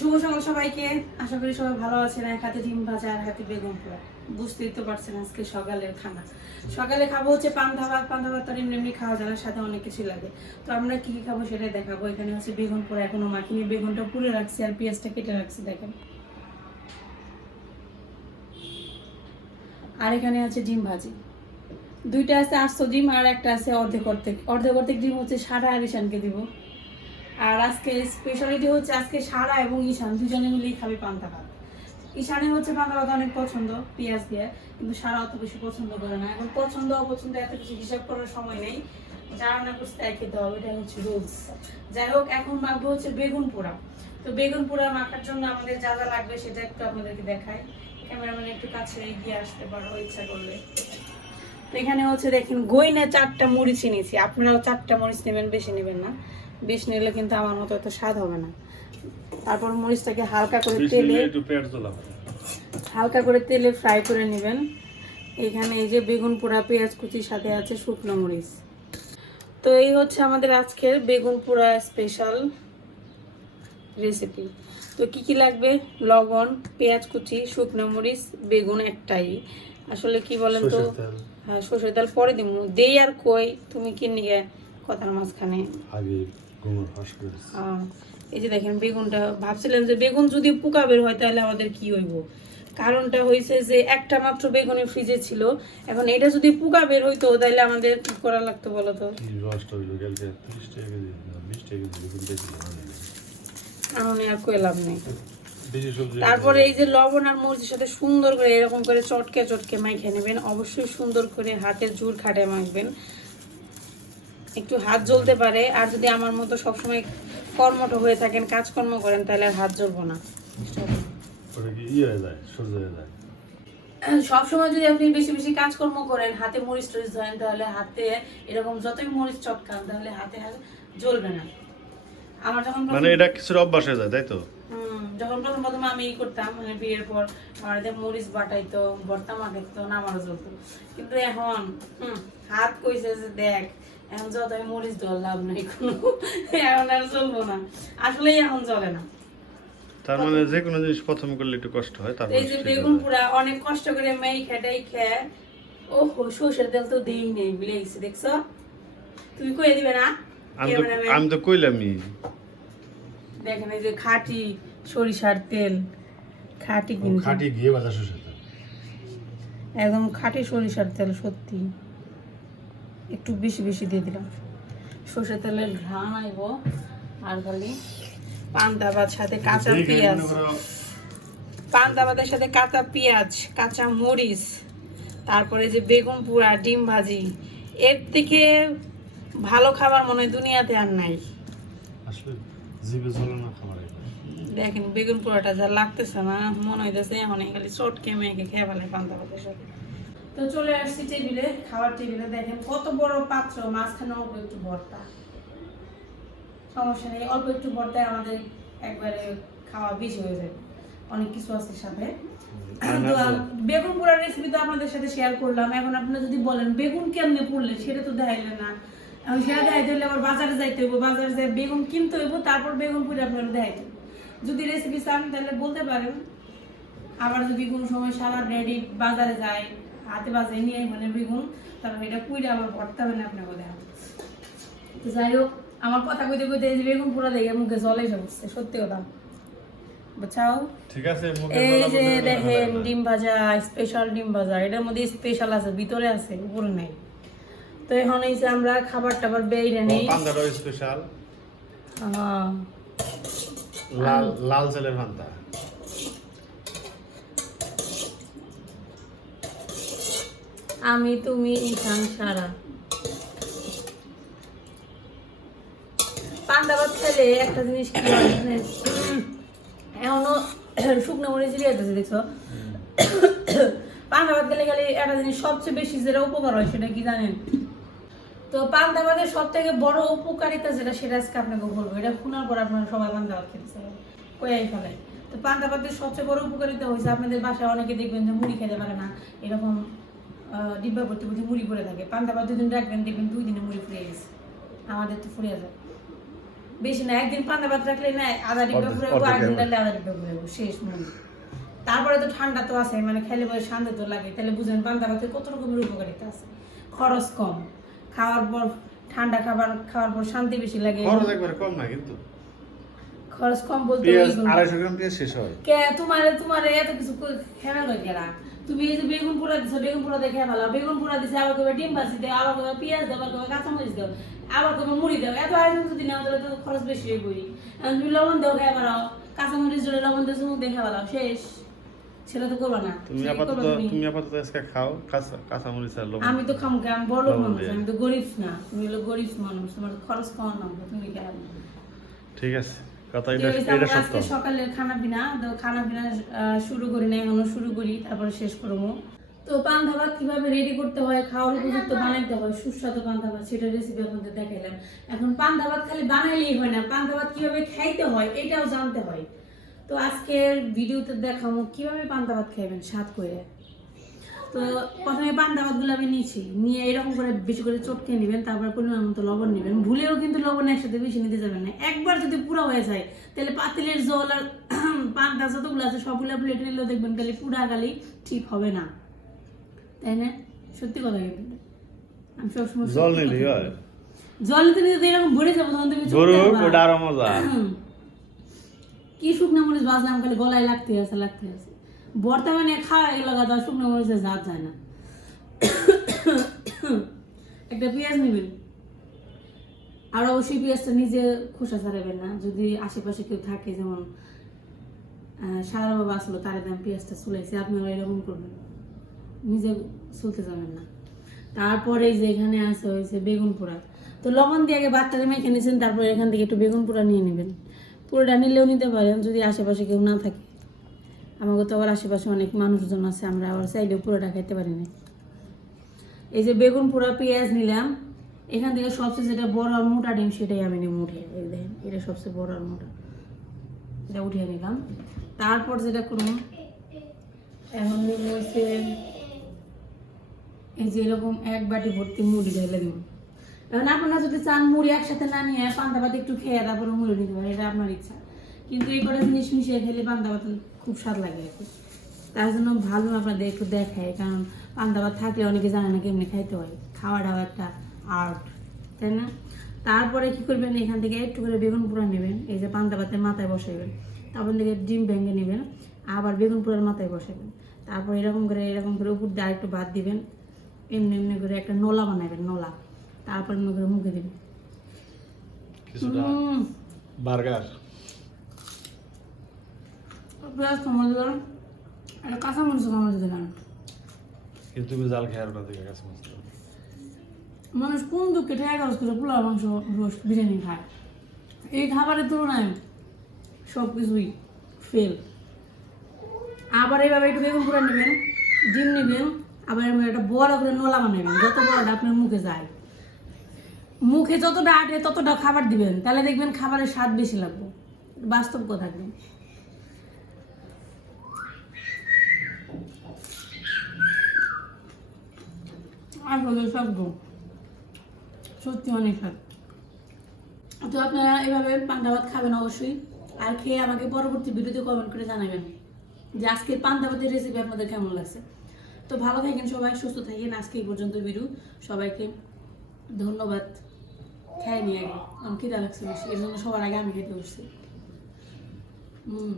শুভ সকাল সবাইকে। আশা করি সবাই ভালো আছেন। ডিম ভাজা, আর বুঝতেই তো পারছেন আজকে সকালের খানা। সকালে খাব হচ্ছে তো এমনি এমনি খাওয়া সাথে অনেক কিছু লাগে। তো আমরা কি কি খাব সেটাই দেখাবো। এখানে হচ্ছে মাখিনি। বেগুনটা পুড়ে রাখছি আর পেঁয়াজটা কেটে রাখছি, দেখেন। আর এখানে আছে ডিম ভাজি। দুইটা আছে আটশো ডিম, আর একটা আছে অর্ধেক অর্ধেক। অর্ধেক অর্ধেক ডিম হচ্ছে সারা আর ঈশানকে দিব। আর আজকে স্পেশালিটি হচ্ছে আজকে সারা এবং ঈশান, দুজনে মিলেই খাবে পান্তা ভাত। ঈশানের হচ্ছে পান্তা ভাত অনেক পছন্দ, পেঁয়াজ দিয়ে, কিন্তু সারা অত বেশি পছন্দ করে না। এখন পছন্দ, অপছন্দ এত কিছু হিসাব করার সময় নেই। যা রান্না করছে তাই খেতে হবে এটা হচ্ছে যাই হোক, এখন মাখবো হচ্ছে বেগুন পোড়া। তো বেগুন পোড়া মাখার জন্য আমাদের যা যা লাগবে সেটা একটু আপনাদেরকে দেখাই। ক্যামেরাম্যান একটু কাছে এগিয়ে আসতে পারো, ইচ্ছা করলে। এখানে হচ্ছে দেখেন, গইনে চারটা মরিচ নিয়েছি আপনারাও চারটা মরিচ নেবেন, বেশি নেবেন না। বেশি নিলে কিন্তু আমার মতো এত স্বাদ হবে না। তারপর মরিচটাকে হালকা করে তোলা হালকা করে তেলে ফ্রাই করে নেবেন। এখানে এই যে বেগুন পোড়া পেঁয়াজ কুচির সাথে আছে শুকনো মরিচ। তো এই হচ্ছে আমাদের আজকের বেগুন পোড়া স্পেশাল রেসিপি তো কি কি লাগবে? লবণ পেঁয়াজ কুচি শুকনো মরিচ বেগুন একটাই। আসলে কি বলেন তো? হ্যাঁ সরষের তেল পরে দিব দেই আর কই তুমি কি নিয়ে কথার মাঝখানে? এই যে দেখেন বেগুনটা ভাবছিলাম যে বেগুন যদি পোকা বের হয় তাহলে আমাদের কি হইব? কারণটা হয়েছে যে একটা মাত্র বেগুনের ফ্রিজে ছিল। এখন এটা যদি পোকা বের হইতো তাহলে আমাদের কি করা লাগতো বলো তো? কি রসটা হইল কালকে তিরিশ টাকা কেজি না, বিশ টাকা কেজি বেগুন বেশি আমি আর কই লাভ নেই। তারপরে এই যে লবণ আর মরিচের সাথে সুন্দর করে এরকম করে চটকে চটকে মাইখে নেবেন। অবশ্যই সুন্দর করে হাতের জোর খাটে মাখবেন। একটু হাত জ্বলতে পারে। আর যদি আমার মতো সবসময় কর্মঠ হয়ে থাকেন কাজকর্ম করেন তাহলে আর হাত জ্বলবো না। ইয়ে সবসময় যদি আপনি বেশি বেশি কাজকর্ম করেন হাতে মরিচ টরিচ ধরেন তাহলে হাতে এরকম যতই মরিচ চটকান তাহলে হাতে হাত জ্বলবে না। আমার যখন মানে এটা কিছুর অভ্যাস হয়ে যায় তাই তো? যখন প্রথম প্রথম আমি ই করতাম মানে বিয়ের পর আমার মরিচ বাটাইতো ভর্তা মাখাইতো না আমারও জ্বলতো কিন্তু এখন হুম, হাত কইছে যে দেখ এখন যত আমি মরিচ দেওয়ার লাভ নাই কোনো এখন আর চলবো না। আসলেই এখন চলে না। তার মানে যে কোনো জিনিস প্রথম করলে একটু কষ্ট হয় তারপর এই যে বেগুন পুরা অনেক কষ্ট করে মেই খেটাই খেয়ে ও সর্ষের তেল তো দেই নেই বিলে গেছে দেখছ? তুমি কয়ে দিবে না? আমি তো আমি তো কইলামই। দেখেন এই যে খাঁটি সরিষার তেল। খাঁটি কিন্তু। খাটি গিয়ে বাজার শেষ হতো একদম খাঁটি সরিষার তেল সত্যি। একটু বেশি বেশি দিয়ে দিলাম। সর্ষের তেলের ঘ্রাণ আইব আর খালি পান্তা ভাত সাথে কাঁচা পেঁয়াজ। পান্তা ভাতের সাথে কাঁচা পেঁয়াজ কাঁচা মরিচ তারপরে যে বেগুন পোড়া ডিম ভাজি এর থেকে ভালো খাবার মনে হয় দুনিয়াতে আর নাই। দেখেন বেগুন পোড়াটা যা লাগতেছে না মনে হইতেছে এখন খালি চটকে মেয়েকে খেয়ে ফেলে পান্তা ভাতের সাথে। তো চলে আসছি টেবিলে খাবার টেবিলে। দেখেন কত বড় পাত্র মাঝখানে অল্প একটু ভর্তা। সমস্যা নেই অল্প একটু ভর্তায় আমাদের একবারে খাওয়া বেশি হয়ে যায় অনেক কিছু আছে সাথে। তো বেগুন পোড়ার রেসিপি তো আপনাদের সাথে শেয়ার করলাম। এখন আপনারা যদি বলেন বেগুন কেমনে পড়লেন সেটা তো দেখাইলেন না। এখন সেটা দেখাইতে হলে আবার বাজারে যাইতে হইব। বাজারে যাই বেগুন কিনতে হইব তারপর বেগুন পুড়ে আপনারা দেখাইতে। যদি রেসিপি চান তাহলে বলতে পারেন। আবার যদি কোনো সময় সারা রেডি বাজারে যায় হাতে বাজে নিয়ে মানে বেগুন তারপর এটা পুড়ে আবার ভর্তা মানে আপনাকে দেখাবো। তো যাই হোক আমার কথা কইতে কইতে এই বেগুন পুরা দেখে মুখে জলে এসে সত্যি কথা। বুঝাও ঠিক আছে এই যে হবে না, দেখেন ডিম ভাজা স্পেশাল ডিম ভাজা এটার মধ্যে স্পেশাল আছে ভিতরে আছে উপরে নেই। তো এখন এই যে আমরা খাবার টাবার বেড়ে নেই পান্তাটাও স্পেশাল হ্যাঁ। লাল লাল পান্তা। আমি, তুমি ইনসান সারা। পান্তা ভাত খেলে একটা জিনিস কি হয় এখনও শুকনো মরিচ দিয়ে যেতেছে দেখছ? পান্তা ভাত খেলে গেলে একটা জিনিস সবচেয়ে বেশি যেটা উপকার হয়, সেটা কি জানেন? তো পান্তা ভাতের সব থেকে বড় উপকারিতা যেটা, সেটা আজকে আপনাকে বলব। এটা শোনার পর আপনারা সবাই পান্তা ভাত খেতে কয়াই ফেলাই তো পান্তা ভাতের সবচেয়ে বড় উপকারিতা হয়েছে আপনাদের বাসায় অনেকে দেখবেন যে মুড়ি খেতে পারে না, এরকম ডিব্বা ভর্তি ভর্তি মুড়ি পড়ে থাকে। পান্তা ভাত দুদিন রাখবেন দেখবেন দুই দিনে মুড়ি ফুরিয়ে গেছে। আমাদের তো ফুরিয়ে যায়। বেশি না একদিন পান্তা ভাত রাখলে না আধা ডিব্বা অর্ধেক আরেকদিন রাখলে আধা ডিব্বা ফুরাবো শেষ মনে তারপরে তো ঠান্ডা তো আছে মানে খেলে পরে শান্তি তো লাগে। তাহলে বুঝেন পান্তা ভাতে কত রকমের উপকারিতা আছে। খরচ কম। খাওয়ার পর ঠান্ডা খাবার খাওয়ার পর শান্তি বেশি লাগে। খরচ একবারে কম না কিন্তু। খরচ কম বলতে। আড়াইশো গ্রাম পেঁয়াজ শেষ হয়। কে তোমার তোমার এত কিছু খেলা করে? গেলা তুমি এই যে বেগুন পোড়া দিছো বেগুন পোড়া দেখে ভালো বেগুন পোড়া দিছে আবার কবে ডিম ভাজি দাও আবার কবে পেঁয়াজ দাও আবার কবে কাঁচামরিচ দাও আবার কবে মুড়ি দাও এত আয়োজন যদি নাও তাহলে তো খরচ বেশি হয়ে পড়ি। এখন তুমি লবণ দাও খেয়ে বেড়াও কাঁচামরিচ জলে লবণ দিয়ে চুমুক দেখে বেড়াও শেষ। সেটা তো করবা না তুমি আপাতত তুমি। আপাতত আজকে খাও কাঁচা কাঁচামরিচ আর লবণ। আমি তো খামো? আমি বড় মানুষ আমি তো গরিব না তুমি হলো গরিব মানুষ তোমার খরচ কম না তুমি ঠিক আছে। কথা এটা এটা সত্য। সকালের খানা পিনা তো খানা আহ, শুরু করি না এখনও শুরু করি তারপরে শেষ করব। তো পান্তা ভাত কীভাবে রেডি করতে হয় খাওয়ার উপযুক্ত বানাইতে হয় সুস্বাদু পান্তা ভাত সেটা রেসিপি আপনাদের দেখাইলাম। এখন পান্তা ভাত খালি বানাইলেই হয় না পান্তা ভাত কীভাবে খাইতে হয় এটাও জানতে হয়। তো আজকের ভিডিওতে দেখাবো কীভাবে পান্তা ভাত খাইবেন স্বাদ করে তো প্রথমে পান্তা ভাতগুলো আমি নিয়েছি। নিয়ে এরকম করে বেশি করে চটকে নেবেন তারপরে পরিমাণ মতো লবণ নেবেন। ভুলেও কিন্তু লবণ একসাথে বেশি নিতে যাবেন না। একবার যদি পুরো হয়ে যায় তাহলে পাতিলের জল আর পান্তা যতগুলো আছে সবগুলো প্লেটে নিলেও দেখবেন তাহলে পুরা গালি ঠিক হবে না। তাই না? সত্যি কথা কিন্তু আমি সবসময় জল। হয়। জল নিতে নিতে এরকম ভরে যাব তখন তুমি মজা। কি শুকনো মরিচ বাজলাম খালি গলায় লাগতে আছে লাগতে আছে। বর্তমানে খাওয়া এগুলো কথা শুকনো মরিচের জাত যায় না। একটা পেঁয়াজ নেবেন। আর অবশ্যই পেঁয়াজটা নিজে খোসা ছাড়াবেন না। যদি আশেপাশে কেউ থাকে, যেমন সারা বাবা আসলো, তার দাম পেঁয়াজটা চুলাইছে আপনারা এরকম করবেন। নিজে চলতে যাবেন না। তারপরে যে এখানে আছে হয়েছে বেগুন পোড়া। তো লবণ দিয়ে আগে বাচ্চাকে মেখে নিয়েছেন তারপরে এখান থেকে একটু বেগুন পোড়া নিয়ে নেবেন। পুরোটা নিলেও নিতে পারেন, যদি আশেপাশে কেউ না থাকে। আমাকে তো আবার আশেপাশে অনেক মানুষজন আছে, আমরা আবার চাইলেও পুরোটা খাইতে পারি না এই যে বেগুন পোড়া, পেঁয়াজ নিলাম, এখান থেকে সবচেয়ে যেটা বড় আর মোটা ডিম সেটাই আমি নিয়ে উঠে দেখেন, এটা সবচেয়ে বড় আর মোটা। এটা উঠিয়ে নিলাম। তারপর যেটা করুন এখন নিব হচ্ছে, এই যে এরকম এক বাটি ভর্তি মুড়ি ঢেলে দিব। এখন আপনারা যদি চান মুড়ি একসাথে না নিয়ে পান্তা ভাত একটু খেয়ে তারপরে মুড়ি নিতে পারেন, এটা আপনার ইচ্ছা। কিন্তু এই কটা জিনিস মিশিয়ে খেলে পান্তা ভাত খুব স্বাদ লাগে আর কি। তার জন্য ভালো আপনাদের একটু দেখায় কারণ পান্তা ভাত থাকলে অনেকে জানে না কেমনি খাইতে হয়। খাওয়াটাও একটা আর্ট তাই না? তারপরে কি করবেন এখান থেকে একটু করে বেগুন পোড়া নেবেন এই যে পান্তা ভাতের মাথায় বসাইবেন। তারপর থেকে ডিম ভেঙে নেবেন আবার বেগুন পোড়ার মাথায় বসাবেন তারপর এরকম করে এরকম করে উপর দিয়ে আরেকটু ভাত দিবেন এমনি এমনি করে একটা নোলা বানাবেন নোলা। তারপর এমনি করে মুখে দিবেন। বার্গার। পেঁয়াজ কামড় দিলাম একটা কাঁচা মরিচ কামড় দিলাম। কিন্তু জাল খেয়ার ওটা থেকে কাঁচামরিচ দাও। মানুষ কোন দুঃখে ঠেয়া করে মাংস বিরিয়ানি খায়? এই খাবারের তুলনায় সব কিছুই ফেল আবার এইভাবে একটু বেগুন পুরা নেবেন ডিম নেবেন আবার একটা বড় করে নোলা বানাবেন যত বড়টা আপনার মুখে যায়। মুখে যতটা আটে ততটা খাবার দিবেন তাহলে দেখবেন খাবারের স্বাদ বেশি লাগবে। বাস্তব কথা আসলে সব গো। সত্যি অনেক স্বাদ। তো আপনারা এভাবে পান্তা ভাত খাবেন অবশ্যই। আর খেয়ে আমাকে পরবর্তী ভিডিওতে কমেন্ট করে জানাবেন যে আজকের পান্তা ভাতের রেসিপি আপনাদের কেমন লাগছে। তো ভালো থাকেন সবাই, সুস্থ থাকেন। আজকে এই পর্যন্ত ভিডিও সবাইকে ধন্যবাদ। খাই নিয়ে আগে। আমার খিদা লাগছে বেশি। এর জন্য সবার আগে আমি খেতে বসছি। হুম।